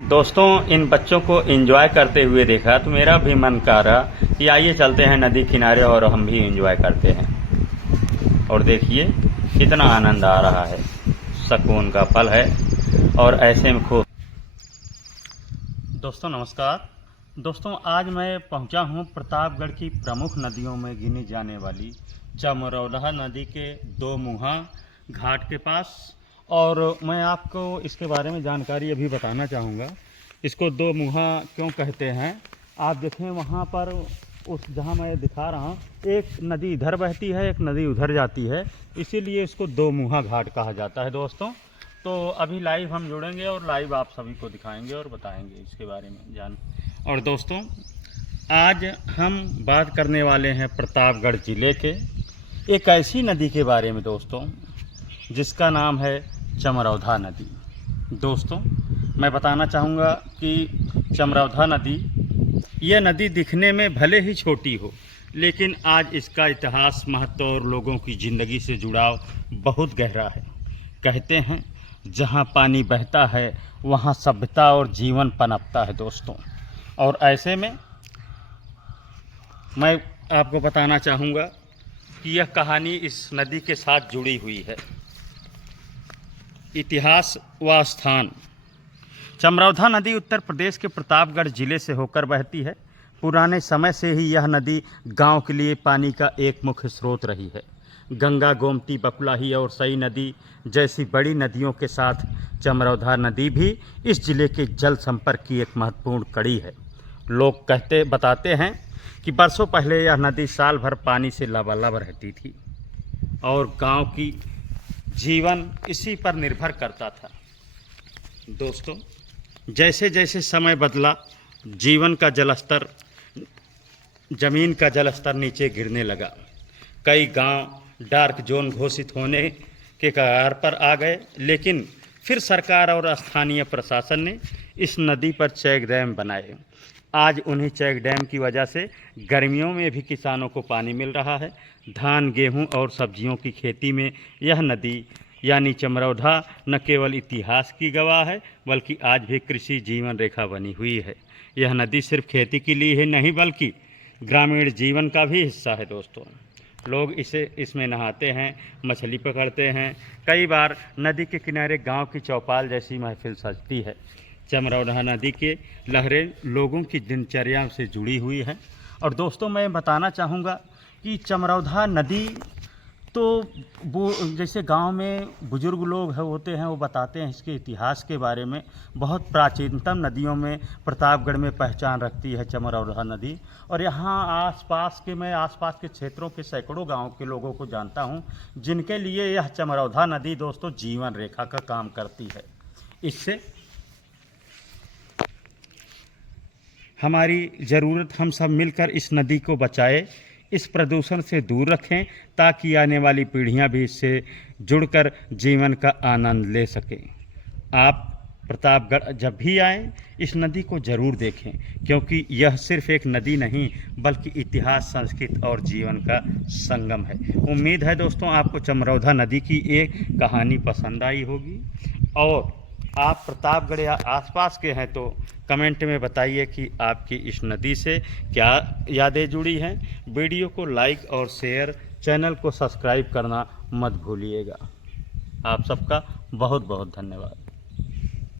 दोस्तों, इन बच्चों को एंजॉय करते हुए देखा तो मेरा भी मन कर रहा कि आइए चलते हैं नदी किनारे और हम भी एंजॉय करते हैं। और देखिए कितना आनंद आ रहा है, सुकून का पल है और ऐसे में खूब। दोस्तों नमस्कार। दोस्तों आज मैं पहुंचा हूं प्रतापगढ़ की प्रमुख नदियों में गिनी जाने वाली चमरौधा नदी के दो मुहा घाट के पास। और मैं आपको इसके बारे में जानकारी अभी बताना चाहूँगा। इसको दो मुहा क्यों कहते हैं, आप देखें वहाँ पर उस जहाँ मैं दिखा रहा हूँ, एक नदी इधर बहती है, एक नदी उधर जाती है, इसीलिए इसको दो मुहा घाट कहा जाता है। दोस्तों तो अभी लाइव हम जुड़ेंगे और लाइव आप सभी को दिखाएंगे और बताएंगे इसके बारे में जान। और दोस्तों आज हम बात करने वाले हैं प्रतापगढ़ ज़िले के एक ऐसी नदी के बारे में दोस्तों जिसका नाम है चमरौधा नदी। दोस्तों मैं बताना चाहूँगा कि चमरौधा नदी, यह नदी दिखने में भले ही छोटी हो, लेकिन आज इसका इतिहास, महत्व और लोगों की ज़िंदगी से जुड़ाव बहुत गहरा है। कहते हैं जहाँ पानी बहता है वहाँ सभ्यता और जीवन पनपता है दोस्तों। और ऐसे में मैं आपको बताना चाहूँगा कि यह कहानी इस नदी के साथ जुड़ी हुई है। इतिहास व स्थान। चमरौधा नदी उत्तर प्रदेश के प्रतापगढ़ जिले से होकर बहती है। पुराने समय से ही यह नदी गांव के लिए पानी का एक मुख्य स्रोत रही है। गंगा, गोमती, बकुलाही और सई नदी जैसी बड़ी नदियों के साथ चमरौधा नदी भी इस जिले के जल संपर्क की एक महत्वपूर्ण कड़ी है। लोग बताते हैं कि बरसों पहले यह नदी साल भर पानी से लबालब रहती थी और गांव की जीवन इसी पर निर्भर करता था। दोस्तों जैसे जैसे समय बदला, जीवन का जलस्तर, ज़मीन का जलस्तर नीचे गिरने लगा। कई गांव डार्क जोन घोषित होने के कगार पर आ गए, लेकिन फिर सरकार और स्थानीय प्रशासन ने इस नदी पर चेक डैम बनाए। आज उन्हीं चेक डैम की वजह से गर्मियों में भी किसानों को पानी मिल रहा है। धान, गेहूं और सब्जियों की खेती में यह नदी यानी चमरौधा न केवल इतिहास की गवाह है, बल्कि आज भी कृषि जीवन रेखा बनी हुई है। यह नदी सिर्फ खेती के लिए ही नहीं, बल्कि ग्रामीण जीवन का भी हिस्सा है। दोस्तों लोग इसमें नहाते हैं, मछली पकड़ते हैं। कई बार नदी के किनारे गांव की चौपाल जैसी महफिल सजती है। चमरौधा नदी के लहरें लोगों की दिनचर्या से जुड़ी हुई हैं। और दोस्तों मैं बताना चाहूँगा कि चमरौधा नदी तो वो जैसे गांव में बुज़ुर्ग लोग होते हैं, वो बताते हैं इसके इतिहास के बारे में। बहुत प्राचीनतम नदियों में प्रतापगढ़ में पहचान रखती है चमरौधा नदी। और यहाँ मैं आसपास के क्षेत्रों के सैकड़ों गाँव के लोगों को जानता हूँ जिनके लिए यह चमरौधा नदी दोस्तों जीवन रेखा का काम करती है। इससे हमारी ज़रूरत हम सब मिलकर इस नदी को बचाएं, इस प्रदूषण से दूर रखें, ताकि आने वाली पीढ़ियां भी इससे जुड़कर जीवन का आनंद ले सकें। आप प्रतापगढ़ जब भी आएँ इस नदी को ज़रूर देखें, क्योंकि यह सिर्फ एक नदी नहीं बल्कि इतिहास, संस्कृति और जीवन का संगम है। उम्मीद है दोस्तों आपको चमरौधा नदी की एक कहानी पसंद आई होगी। और आप प्रतापगढ़ या आसपास के हैं तो कमेंट में बताइए कि आपकी इस नदी से क्या यादें जुड़ी हैं। वीडियो को लाइक और शेयर, चैनल को सब्सक्राइब करना मत भूलिएगा। आप सबका बहुत बहुत धन्यवाद।